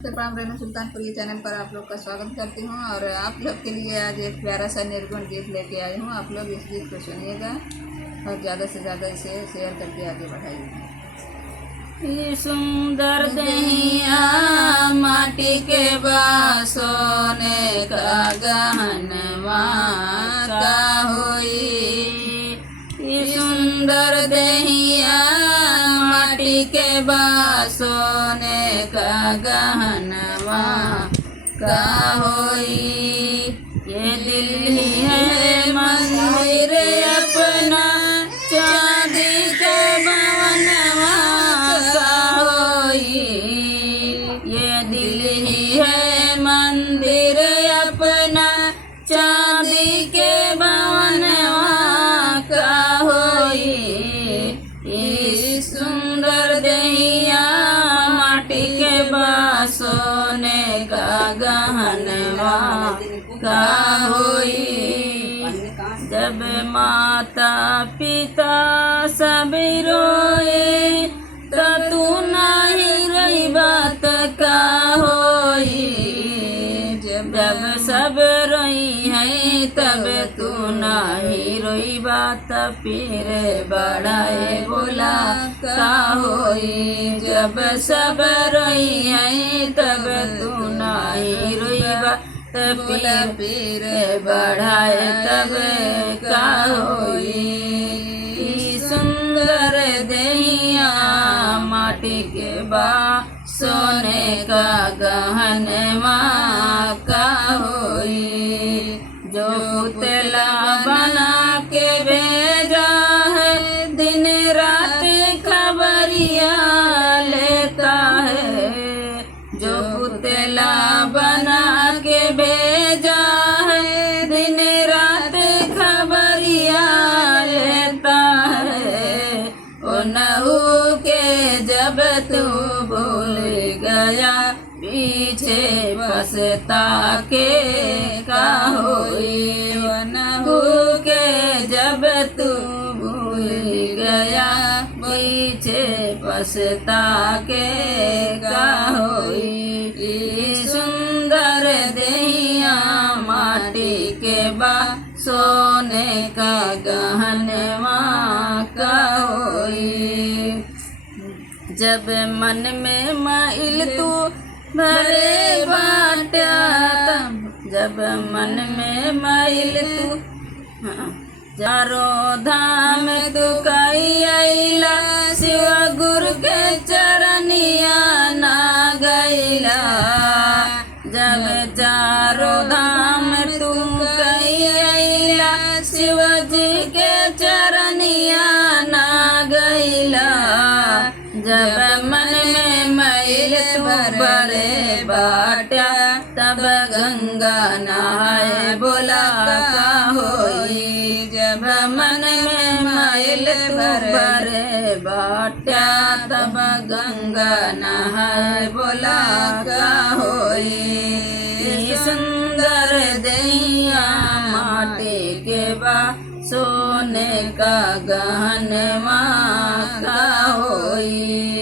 राम रेणु सुल्तानपुर के चैनल पर आप लोग का स्वागत करती हूँ और आप लोग के लिए आज एक प्यारा सा निर्गुण गीत लेके आई हूँ। आप लोग इस गीत को सुनिएगा और ज़्यादा से ज़्यादा इसे शेयर करके आगे बढ़ाइए। सुंदर दहिया माटी के सोने का गहनवा का होई। सुंदर दहिया माटी के सोने का गहनवा का होई। ये दिल ही है मंदिर अपना चांदी के भवनवा का होई। ये दिल ही है मंदिर अपना चांदी के भवनवा का होई। सुंदर दहिया माटी के सोने का गहनवा का होई। जब माता पिता सब रोए तो तू नहीं रही बात का होई। जब सब रोई है तब तू नहीं रोई बात फिर बढ़ाए बोला का होई। जब सब रोई है तब तू नहीं रोई बात फिर बढ़ाए तब का होई। सुंदर दहिया माटी के सोने का गहनवा का होई। जो पुतला बना के भेजा है दिन रात खबरिया लेता है। जो पुतला बना के भेजा है दिन रात खबरिया लेता है। ओ नहू के जब तू भूल गया पीछे पछता के का होई। ओ नहू के जब तू भूल गया पीछे पछता के का होई। सुंदर दहिया माटी के सोने का गहनवा का होई। जब मन में मैल तू भरे बाटा जब मन में मैल तू चारों धाम तू कई अइला शिव गुरु के चरनिया ना गइला। जब चारों धाम तू कई अइला शिव जी के चरनिया ना गइला। जब मन में मैल तू भरे बाटा तब गंगा नहाए बोला का होई। जब मन में मैल तू भरे बाटा तब गंगा नहाए बोला का होई। सुंदर दहिया माटी के सोने का गहनवा का होई।